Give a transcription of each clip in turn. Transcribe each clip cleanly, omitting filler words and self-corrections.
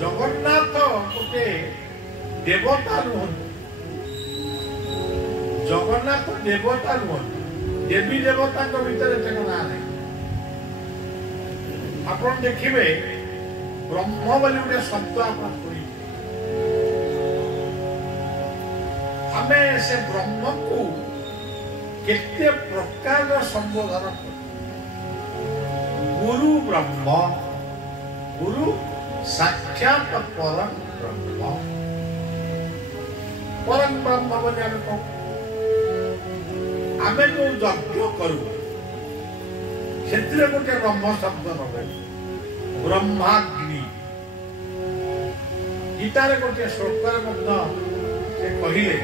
जगन्नाथ गोटे देवता नुहंती, जगन्नाथ देवता नुहंती, देवी देवता भीतर एत ना नहीं। आप देखिए ब्रह्म बोली गोटे शब्द आप शुणी, आम से ब्रह्म को केते प्रकार संबोधन कर, गुरु ब्रह्म, गुरु साक्षात परम ब्रह्म, परम ब्रह्म बोली आम कह, आम जो यज्ञ करूँ से गोटे ब्रह्म शब्द नगे, ब्रह्माग्नि। गीतार गोटे श्लोक से कहले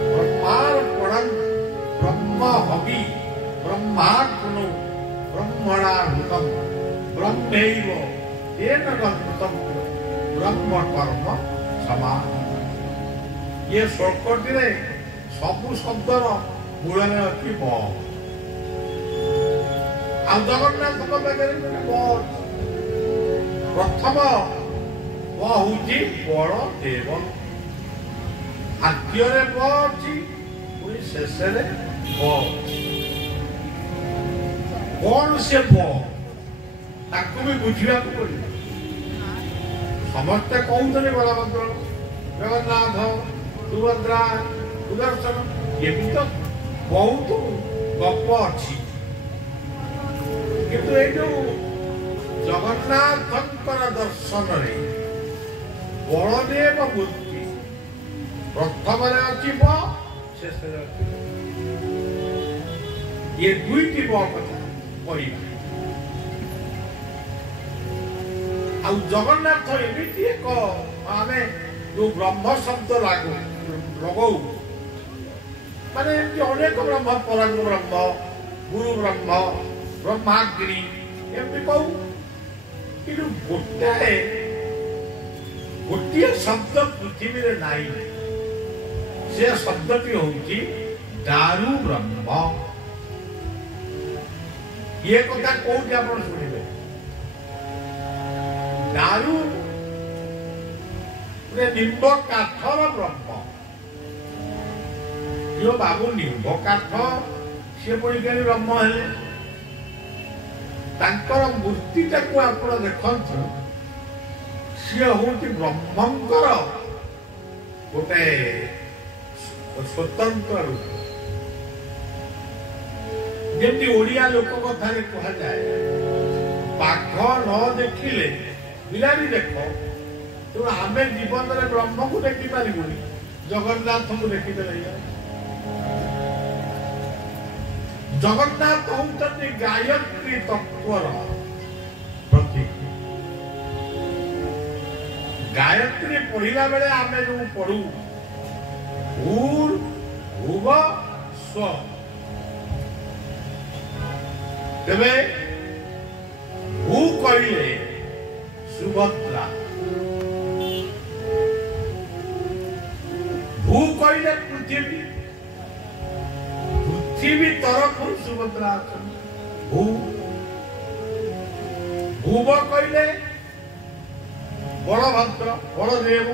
ब्रह्मार्पणं ब्रह्म हवि ब्रह्माग्नो ब्रह्मणाहुतं ब्रह्मैव तेन गन्तं ब्रह्म कर्म समान। ये श्लोकटी सबु शब्दर मूल में अच्छी ब, आ जगन्नाथ प्रथम हूँ बड़ देव, आद्य बी शेष कौन से बाकू भी बुझा पड़े। समस्ते कहते बलभद्र जगन्नाथ सुभद्रा सुदर्शन ये भी तो बहुत गप अच्छी, किंतु ये जो जगन्नाथंकर दर्शन बलदेव मूर्ति प्रथम अच्छी शेष ये दुईटी कथा कह, जगन्नाथ एमती एक आम जो ब्रह्म शब्द लगौ माने अनेक ब्रह्म, परम ब्रह्म, गुरु ब्रह्म, ब्रह्माग्नि एमती कहू, कि गोटे शब्द पृथ्वी रे नाई, से शब्दटी हूँ दारु ब्रह्म। ये कथा कौन आप शुणे, दारु निम्ब काठर ब्रह्म, जो बाबू निम्ब काठ सी पुणी के ब्रह्म हेले, तांकर मूर्तिटा को आप देखु, सी हूँ ब्रह्मंकर गोटे स्वतंत्र रूप। जमी ओडिया लोक कथा कह जाए, बाघ न देखिले बिलाड़ी देख, तो आम जीवन में ब्रह्म को देखी पारू, जगन्नाथ को देखीदे। जगन्नाथ होती गायत्री तत्वर प्रतीक। गायत्री पढ़ला बेले आम जो पढ़ू भूर भुव स्व, तेरे भू कहले सुभद्रा, भू कहले पृथ्वी, पृथ्वी तरफ सुभद्रा भू, भुव कहले बलभद्र बलदेव,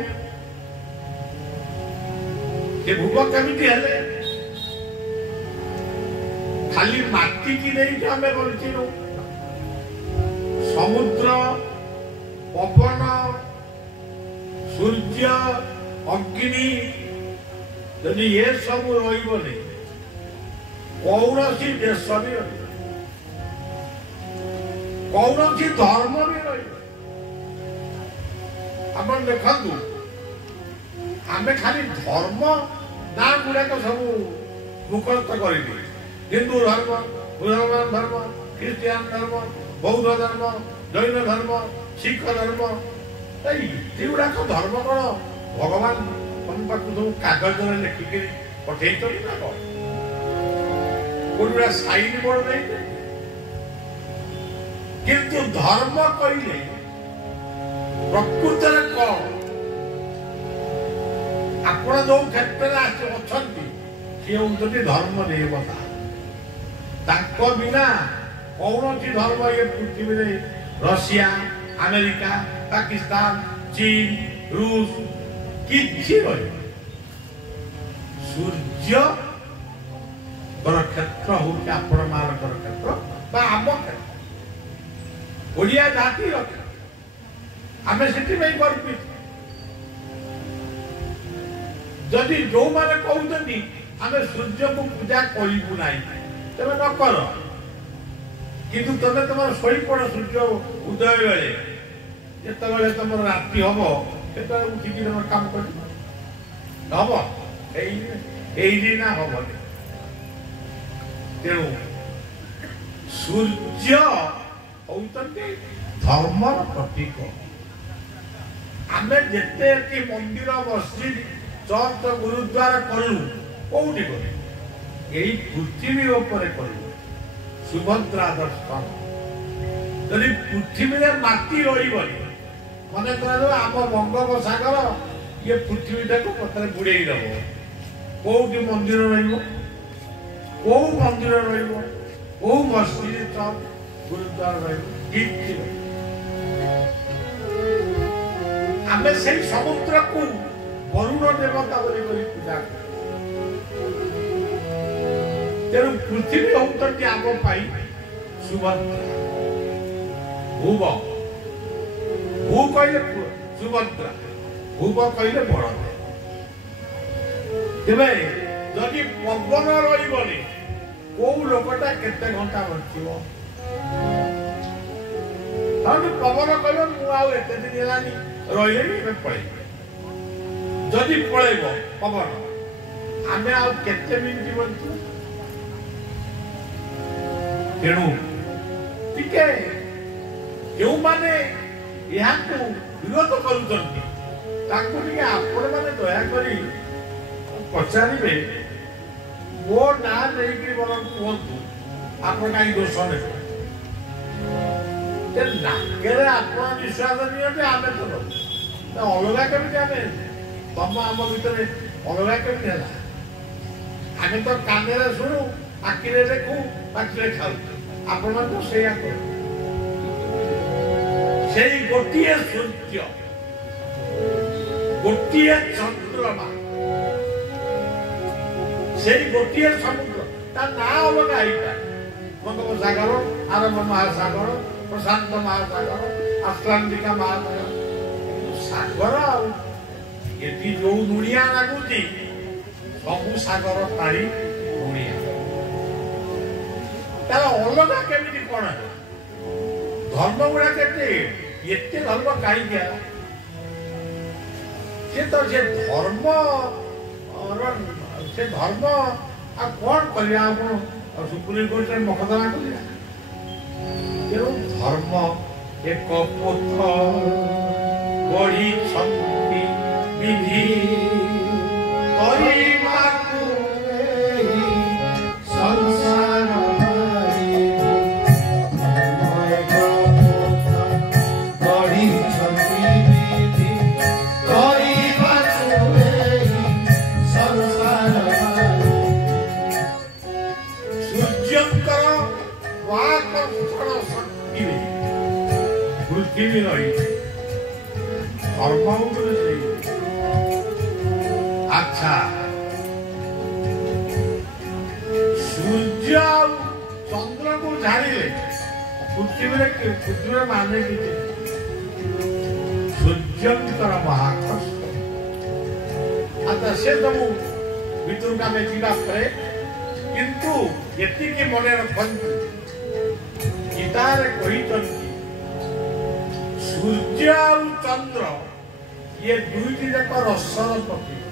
से भुव केमिति हेले, खाली माटी की नहीं आम बोलू, समुद्र पवन सूर्य अग्नि यदि ये सब रही कौन सी देश भी कौन सी धर्म भी रही। आप देखु आम खाली धर्म ना गुड़ाक सब मुखरस्थ कर, हिंदू धर्म, मुसलमान धर्म, ख्रीस्टियान धर्म, बौद्ध धर्म, जैन धर्म, सिख धर्म, गुड़ाक धर्म कौन भगवान तुम पाक सब कागज लिखिक पठे ना कौन गोटे साइन बोर्ड नहीं, किंतु धर्म कहले प्रकृत कौन आप जो क्षेत्र में अच्छा सी हूँ धर्म देवता, बिना कौन धर्म ये पृथ्वी में रशिया अमेरिका पाकिस्तान चीन रूस किसी रही सूर्य क्षेत्र हूँ आपण मार क्षेत्र आम क्षेत्र ओडिया जाति आम से गर्वित जदि जो मैंने कहते आम सूर्य को पूजा करूँ ना तेज न कर किंतु तुम तुम शोपड़ सूर्य उदय बेले जिते तुम राति हम से उठिकी तुम काम कर हम हम तेणु सूर्य होती धर्मर प्रतीक आम जिते मंदिर मस्जिद चर्च गुरुद्वारा कलु कौटी कलु यही पृथ्वी उपरे कलु सुभद्रा दर्शन जदि पृथ्वी में माटी रही मन कर आम बंगोपसागर ये पृथ्वी टाक पत्र बुड़े दब कौटी मंदिर रो मंदिर रो मस्जिद चर्च गुरुद्वारा आम से समुद्र को वरुण देवता बोली पूजा तेणु पृथ्वी होती आम सुभद्रा भूव भू कहले सुभद्रा भूव कहले बड़ तेरे जदि पवन रही कौ लोकटा केते घंटा बचो पवन कह मुझे दिन है रही पड़े जदि पलैब पवन आम आते मिनिट बचु तेणु टिके जो माने विरोध करुँच आपण मैंने दयाकोरी पचारे मो ना नहीं बर कहतु आप कहीं दोष ने नाके आप विश्वास नहीं आम तो अलग केमी आम तम आम भर अलग केमी आम तो कान शुणु आखिरे देखू पाटिरे खाऊ आपण तो से गोटे सूर्य गोटे चंद्रमा से गोटे समुद्र ता ना अलग बंगोपसागर आरब महासागर प्रशांत महासागर आटलांटिका महासागर सागर ये जो दुनिया लगुच सबू सागर पानी दुनिया तार अलग केमी कौन है धर्म गुड़ा के धर्म कहीं तो से धर्म से धर्म आ कौन कर सुप्रीम कोर्ट में मकदमा कर धर्म एक पुत्र गढ़ी विधि संसार पृथ्वी रही धर्म अच्छा सूर्य चंद्र को झाड़े पृथ्वी माने सूर्यंकर महाकर्ष अच्छा से सब भितर का जावापर किंतु ये मन रखु गीतार सूर्य और चंद्र ये दुईटी जाक रसर प्रतीक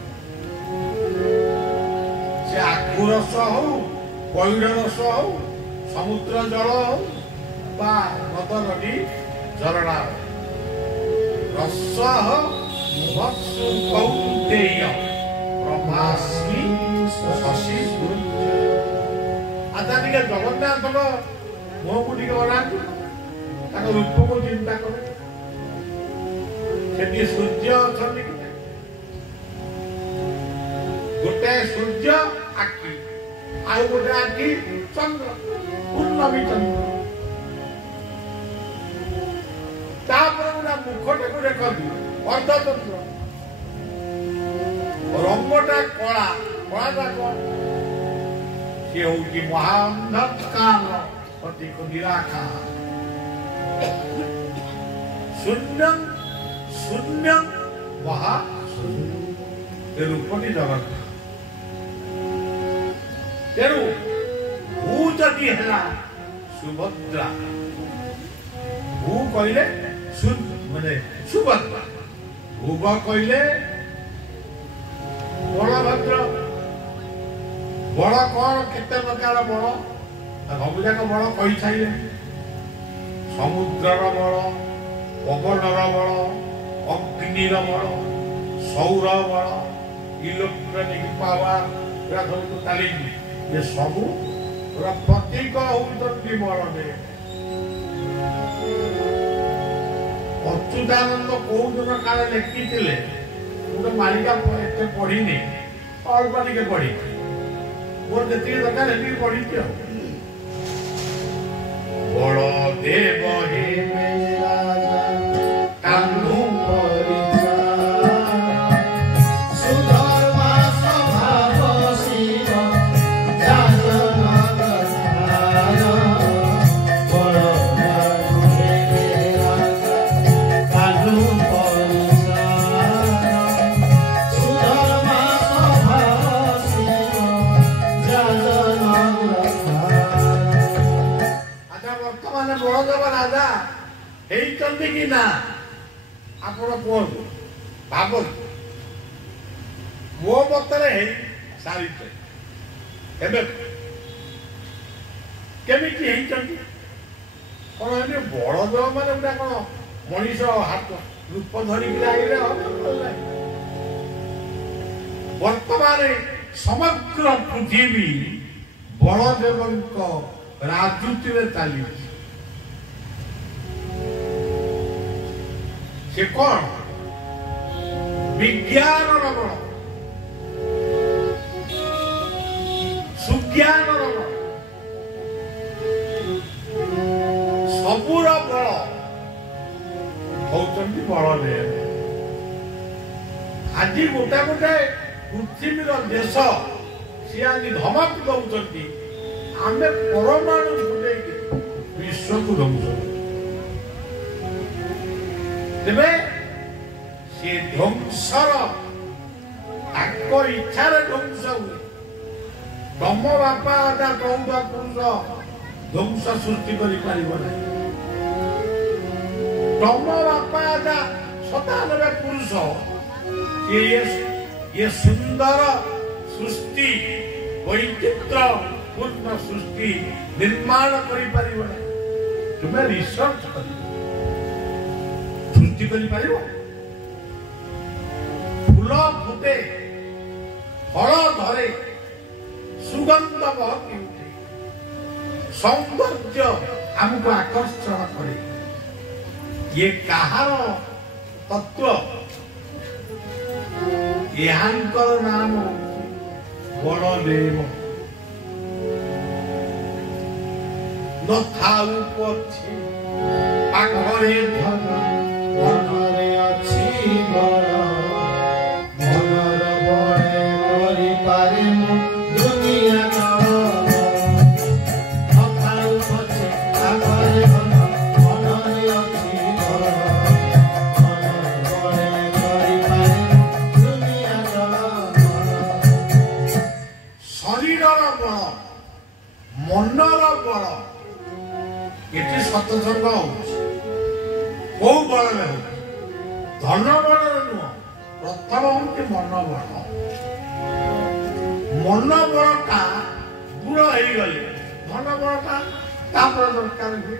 से आखु रस हो पैड़ रस हो समुद्र जल हो नद नदी झरणा रस मुहत्सु कौन्तेय ब्रह्मास्मि शशि अच्छा टे जगन्नाथ मुह को टे बनातु रूप को चिंता कर सूर्य अच्छा गोटे सूर्य आखि आउ गोटे आखि चंद्र पूर्णमी चंद्र मुखटा को देखु ଅର୍ଦ୍ଧଚନ୍ଦ୍ର ରଙ୍ଗଟା କଳା କଳାଟା କଣ ସେ ହଉଛି ମହାଅନ୍ଧକାର ପ୍ରତୀକ ନିରାକାର ଶୂନ୍ୟ ଶୂନ୍ୟ ମହାଶୂନ୍ୟ ରୂପଟି ଜଗତ ତେଣୁ ଭୂ ଯଦି ହେଲା ସୁଭଦ୍ରା ଭୂ କହିଲେ ମାନେ ସୁଭଦ୍ରା ଭୁବ କହିଲେ ବଳଭଦ୍ର ବଳ କଣ କେତେ ପ୍ରକାର ବଳ ସବୁଯାକ ବଳ କହିସାରିଲେ ସମୁଦ୍ରର ବଳ ପବନର ବଳ ଅଗ୍ନିର ବଳ ସୌର ବଳ ଇଲେକ୍ଟ୍ରୋନିକ ପାୱାର ସବୁ ଚାଲିଛି ଏ ସବୁ ପ୍ରତୀକ ହଉଛନ୍ତି ବଳଦେବ ଅଚ୍ୟୁତାନନ୍ଦ କୋଉ ଦିନ କାଳେ ଲେଖିଥିଲେ ମୁଁ ତ ମାଳିକା ଏତେ ପଢିନି ଅଳ୍ପ ଟିକେ ପଢିଛି ମୋର ଯେତିକି ଦରକାର ସେତିକି ପଢିଛି ଆଉ ବଳଦେବ ହେ କାହ୍ନୁ ବଳଦେବ ରାଜା ହେଇଛନ୍ତି କି ନା ଆପଣ କୁହନ୍ତୁ ଭାବନ୍ତୁ ମୋ ମତରେ ହେଇ ସାରିছে ଏବେ କେମିତି ହେଇଛନ୍ତି କଣ ଏମିତି ବଳଦେବ ମାନେ ଗୋଟେ କଣ ମଣିଷ ହାତ ରୂପ ଧରିକି ଆଇଲେ ବର୍ତ୍ତମାନ ସମଗ୍ର ପୃଥିବୀ ବଳଦେବଙ୍କ ରାଜୁତିରେ ଚାଲିଛି ସେ କଣ ବିଜ୍ଞାନର ବଳ ସୁଜ୍ଞାନର ବଳ ସବୁର ବଳ ହଉଛନ୍ତି ବଳଦେବ ଆଜି ଗୋଟା ଗୋଟେ ପୃଥିବୀର ଦେଶ ସିଏ ଆଜି ଧମକ ଦଉଛନ୍ତି ଆମେ ପରମାଣୁ ଫୁଟେଇକି ବିଶ୍ୱକୁ ଦଉଛନ୍ତି ତେବେ ସେ ଧ୍ୱଂସର ତାଙ୍କ ଇଚ୍ଛାରେ ଧ୍ୱଂସ ହୁଏ ତମ ବାପା ଅଦା ଚଉଦ ପୁରୁଷ ଧ୍ୱଂସ ସୃଷ୍ଟି କରିପାରିବ ନାହିଁ ତମ ବାପା ଅଦା 97 ପୁରୁଷ ये सुंदर सृष्टि वैचित्र पूर्ण सृष्टि निर्माण करि परिबो तुमे रिसर्च करि सृष्टि करि परिबो फूल फुटे फल धरे सुगंध बहती उठे सौंदर्य हमको आकर्षण करे ये कहार तत्व यहांकर नाम बलदेव न थाउ पछी पाखरे धन धनरे अछि बड़ मनर बड़े करि पारे दुनिया मनर बल ये सत्संग हो बल में धन बल नुह प्रथम हूँ मन बल मन बलटा दूर हो गले धन बलटा दरकार हुए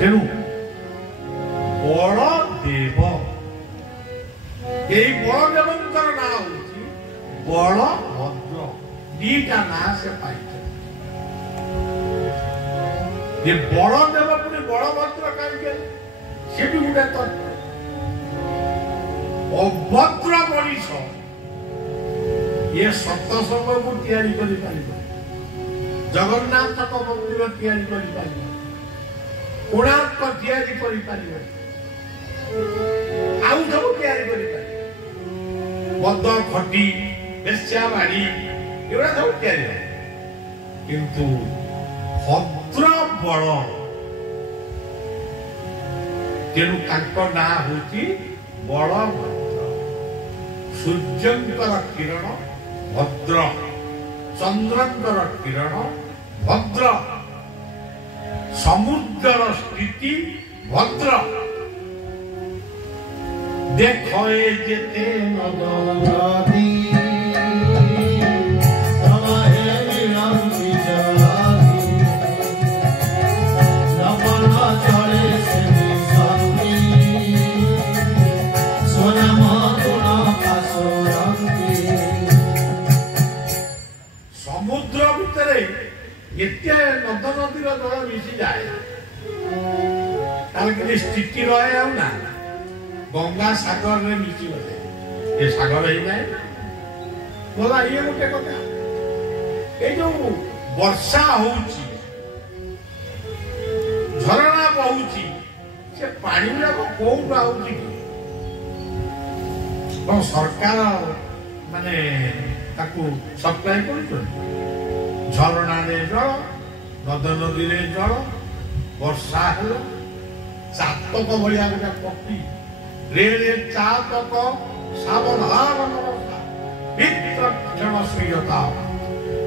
तेणु बलदेव ये बलदेवंकर ना हूँ बलभद्र दीटा ना से पाई ये बलदेव पुणी बलभद्र कहीं से भी गोटे तत्व अभद्र मनीष ये सत्संग को तैयारी करि पारिबो जगन्नाथ मंदिर तैयारी करि पारिबो कोणार्क तैयारी करि पारिबो ଆଉ ସବୁ ତିଆରି କରିପାରିବେ ମଦ ଖଟି ବେଶ୍ୟା ବାଡ଼ି ଏଗୁଡ଼ା ସବୁ ତିଆରି ହେବ କିନ୍ତୁ ଭଦ୍ର ବଳ ତେଣୁ ତାଙ୍କ ନାଁ ହଉଛି ବଳଭଦ୍ର। ସୂର୍ଯ୍ୟଙ୍କର କିରଣ ଭଦ୍ର, ଚନ୍ଦ୍ରଙ୍କର କିରଣ ଭଦ୍ର, ସମୁଦ୍ରର ସ୍ଥିତି ଭଦ୍ର। ଦେଖ ଏ ଯେତେ ନଦୀ ସମୁଦ୍ର ଭିତରେ ଏତେ ନଦ ନଦୀର ଜଳ ମିଶିଯାଏ ତାର କିଛି ସ୍ଥିତି ରହେ ଆଉ ନା ଗଙ୍ଗା ସାଗରରେ ମିଶିଗଲେ ଏ ସାଗର ହେଇଯାଏ ନା ବୋଲା ଇଏ ଗୋଟେ କଥା। ଏଇ ଯୋଉ ବର୍ଷା ହଉଛି ଝରଣା ବହୁଛି ସେ ପାଣି ଗୁଡାକ କୋଉଠୁ ଆଉଛି କି କଣ ସରକାର ମାନେ ତାକୁ ସପ୍ଲାଏ କରୁଛନ୍ତି? ଝରଣାରେ ଜଳ, ନଦ ନଦୀରେ ଜଳ, ବର୍ଷା ହେଲା ଚାତକ ଭଳିଆ ଗୋଟେ ପକ୍ଷୀ ରେ ଚାତକ ସାବଧାନ ବିକ୍ଷଣ ସ୍ୱୀୟତା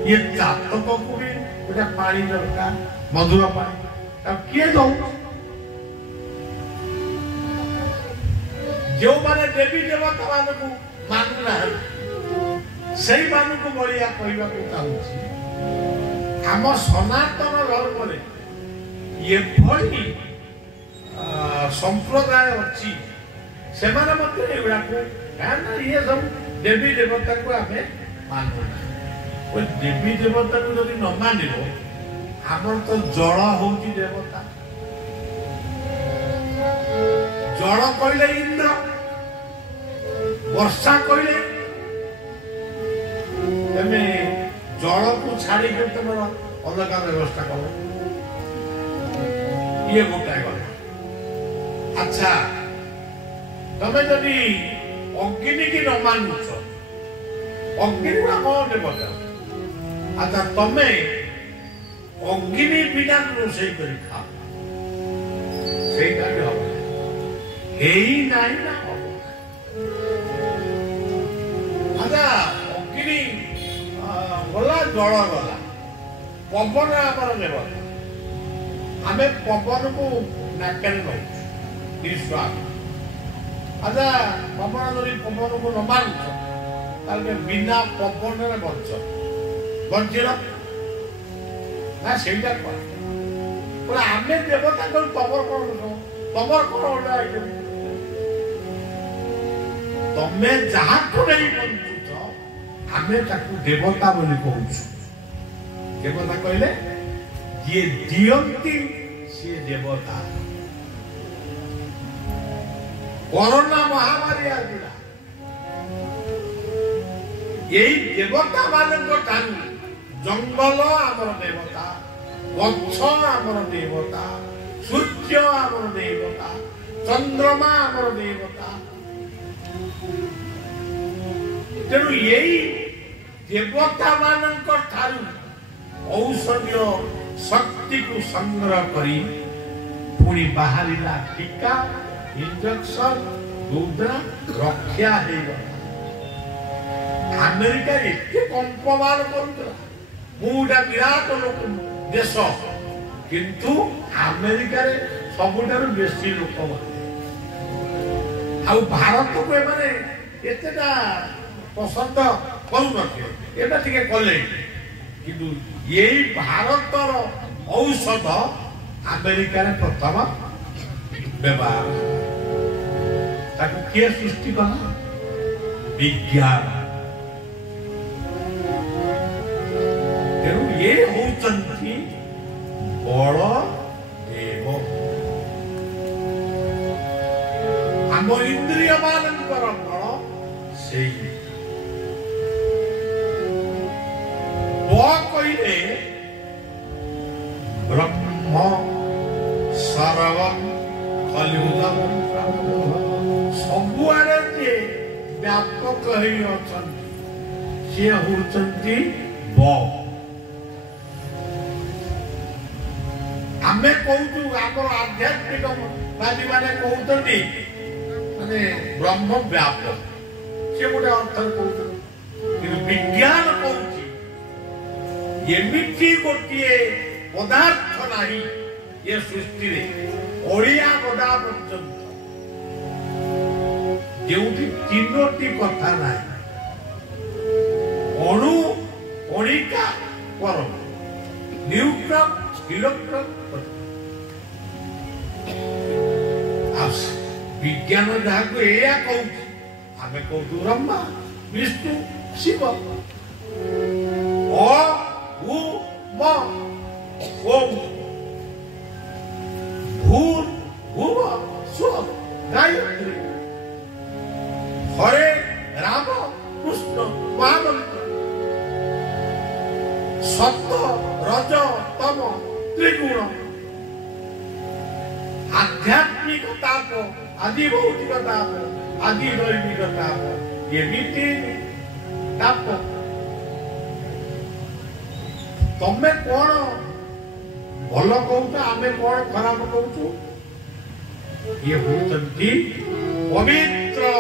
ଇଏ ଚାତକକୁ ବି ଗୋଟେ ପାଣି ଦରକାର ମଧୁର ପାଣି ତାକୁ କିଏ ଦଉଛି? ଯେଉଁମାନେ ଦେବୀ ଦେବତା ମାନଙ୍କୁ ମାନୁନାହାନ୍ତି ସେଇମାନଙ୍କୁ ବଳିଆ କହିବାକୁ ଚାହୁଁଛି ଆମ ସନାତନ ଧର୍ମରେ ଏଭଳି ସମ୍ପ୍ରଦାୟ ଅଛି ସେମାନେ ମଧ୍ୟ ଏଗୁଡାକୁ କାରଣ ଇଏ ସବୁ ଦେବୀ ଦେବତାକୁ ଆମେ ମାନୁନା। ଦେବୀ ଦେବତାକୁ ଯଦି ନ ମାନିବ ଆମର ତ ଜଳ ହଉଛି ଦେବତା। ଜଳ କହିଲେ ଇନ୍ଦ୍ର, ବର୍ଷା କହିଲେ ତମେ ଜଳକୁ ଛାଡ଼ିକି ତମର ଅଲଗା ବ୍ୟବସ୍ଥା କର ଇଏ ଗୋଟାଏ ଗଲା। ଆଚ୍ଛା ତମେ ଯଦି ଅଗ୍ନି କି ନ ମାନୁଛ ଅଗ୍ନି ଗୁଡା କଣ ଦେବତା? ଆଚ୍ଛା ତମେ ଅଗ୍ନି ବିନା ରୋଷେଇ କରି ଖାଅ ସେଇଟା ବି ହବ ହେଇ ନାହିଁ ନା ହବ। ଆଚ୍ଛା ଅଗ୍ନି ଗଲା ଜଳ ଗଲା ପବନ ଆମର ଦେବତା ଆମେ ପବନକୁ ନାକରେ ନଉଛୁ ନିଶ୍ୱାସ। ଆଚ୍ଛା ପବନ ଯଦି ପବନକୁ ନ ମାନୁଛ ତାହେଲେ ବିନା ପବନରେ ବଞ୍ଚିଲ ନା ସେଇଟା କଣ ଆମେ ଦେବତା କରୁ ତମର କଣ ଅଲଗା ତମେ ଯାହାକୁ ନେଇ ବଞ୍ଚୁଛ ଆମେ ତାକୁ ଦେବତା ବୋଲି କହୁଛୁ। ଦେବତା କହିଲେ ଯିଏ ଦିଅନ୍ତି ସିଏ ଦେବତା। କରୋନା ମହାମାରୀ ଆସିଲା ଏଇ ଦେବତା ମାନଙ୍କ ଠାରୁ ଜଙ୍ଗଲ ଆମର ଦେବତା, ଗଛ ଆମର ଦେବତା, ସୂର୍ଯ୍ୟ ଆମର ଦେବତା, ଚନ୍ଦ୍ରମା ଆମର ଦେବତା। ତେଣୁ ଏଇ ଦେବତା ମାନଙ୍କ ଠାରୁ ଔଷଧୀୟ ଶକ୍ତିକୁ ସଂଗ୍ରହ କରି ପୁଣି ବାହାରିଲା ଟୀକା ଇଞ୍ଜେକ୍ସନ ଦ୍ୱାରା ରକ୍ଷା ହେଇଗଲା। ଆମେରିକା ଏତେ କମ୍ପମାନ କରୁଥିଲା ମୁଁ ଗୋଟେ ବିରାଟ ଲୋକ ଦେଶ କିନ୍ତୁ ଆମେରିକାରେ ସବୁଠାରୁ ବେଶୀ ଲୋକ ଆଉ ଭାରତକୁ ଏମାନେ ଏତେଟା ପସନ୍ଦ କରୁନଥିଲେ ଏଟା ଟିକେ କଲେ କିନ୍ତୁ ଏଇ ଭାରତର ଔଷଧ ଆମେରିକାରେ ପ୍ରଥମ ବ୍ୟବହାର ତାକୁ କିଏ ସୃଷ୍ଟି କଲା? ବିଜ୍ଞାନ। ତେଣୁ ଏ ହଉଛନ୍ତି ବଳ ଦେବ। ଆମ ଇନ୍ଦ୍ରିୟ ମାନଙ୍କର ବଳ ସେଇ କହିଲେ ବ୍ରହ୍ମ ସର୍ବଂ କଲିଉଦଂ व्यापक ही अछंती से होचंती ब आमे कहूचु आमर आध्यात्मिक वादी माने कहउतनी माने ब्रह्म व्यापक से गोटे अर्थ कहउछ कि विज्ञान कहउछि एमिति गोटिए पदार्थ नाही ये सृष्टि रे ओडिया गदा पर्यंत जेउठी तीनोटी कथा नाही अणु कणिका परम न्यूट्रन इलेक्ट्रन विज्ञान जहाँ को एया कहूँ आमे कहूँ ब्रह्मा विष्णु शिव ओ उ म ओम भूर भुव स्व गायत्री हरे राम कृष्ण महामंत्र सत्य रज तम त्रिगुण आध्यात्मिक ताप आदि भौतिक ताप आदि दैविक ताप एमिति ताप तमे कौन भल कहूच आमे कौन खराब कहूचु ये होचंती पवित्र